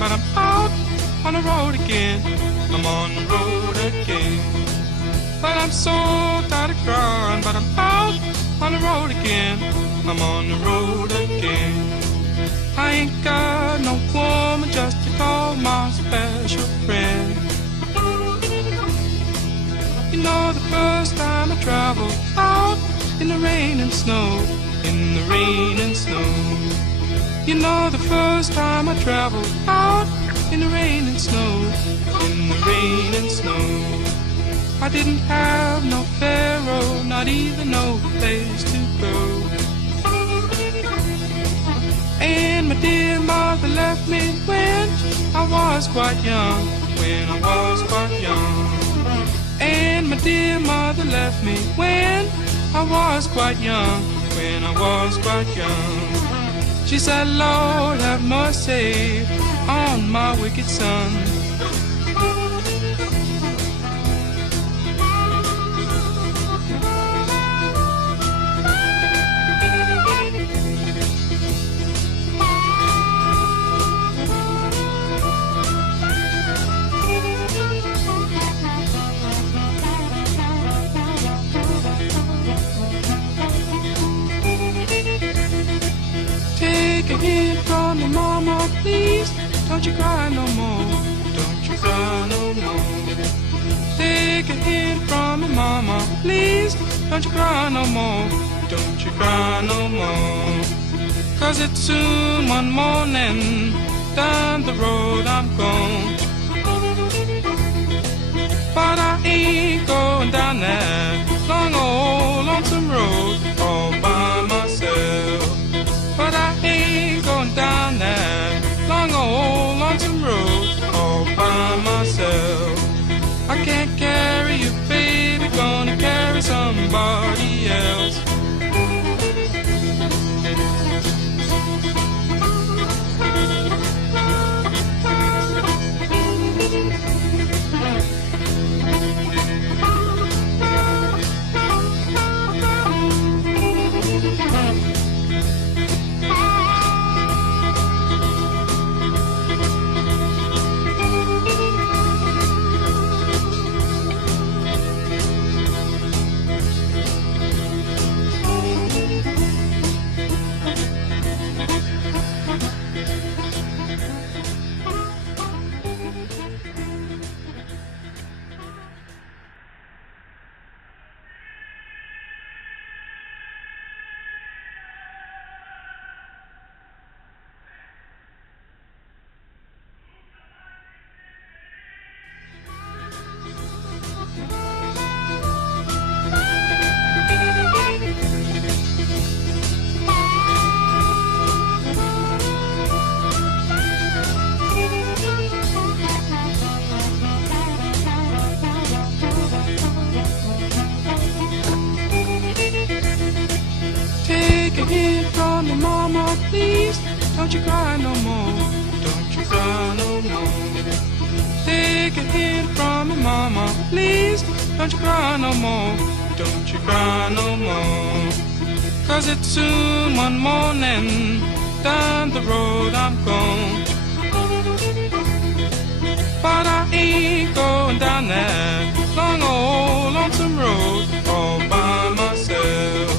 But I'm out on the road again. I'm on the road again. But I'm so tired of crying. But I'm out on the road again. I'm on the road again. I ain't got no woman just to call my special friend. You know the first time traveled out in the rain and snow, in the rain and snow. You know the first time I traveled out in the rain and snow, in the rain and snow. I didn't have no pharaoh, not even no place to go. And my dear mother left me when I was quite young, when I was quite young. And my dear mother left me when I was quite young, when I was quite young. She said, Lord, have mercy on my wicked son. Take a hint from me, mama, please. Don't you cry no more. Don't you cry no more. Take a hint from me, mama, please. Don't you cry no more. Don't you cry no more. 'Cause it's soon one morning. Down the road I'm gone. But I ain't going down that long old lonesome road all by myself. But I ain't going down that long old lonesome road all by myself. I can't carry you, baby, gonna carry somebody else. From me, mama, please. Don't you cry no more. Don't you cry no more. Take a hint from me, mama, please. Don't you cry no more. Don't you cry no more. 'Cause it's soon one morning. Down the road I'm gone. But I ain't going down that long old lonesome road all by myself.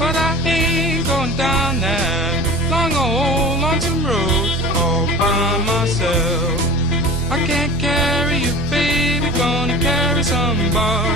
But I ain't going down that long old lonesome road all by myself. I can't carry you, baby, gonna carry somebody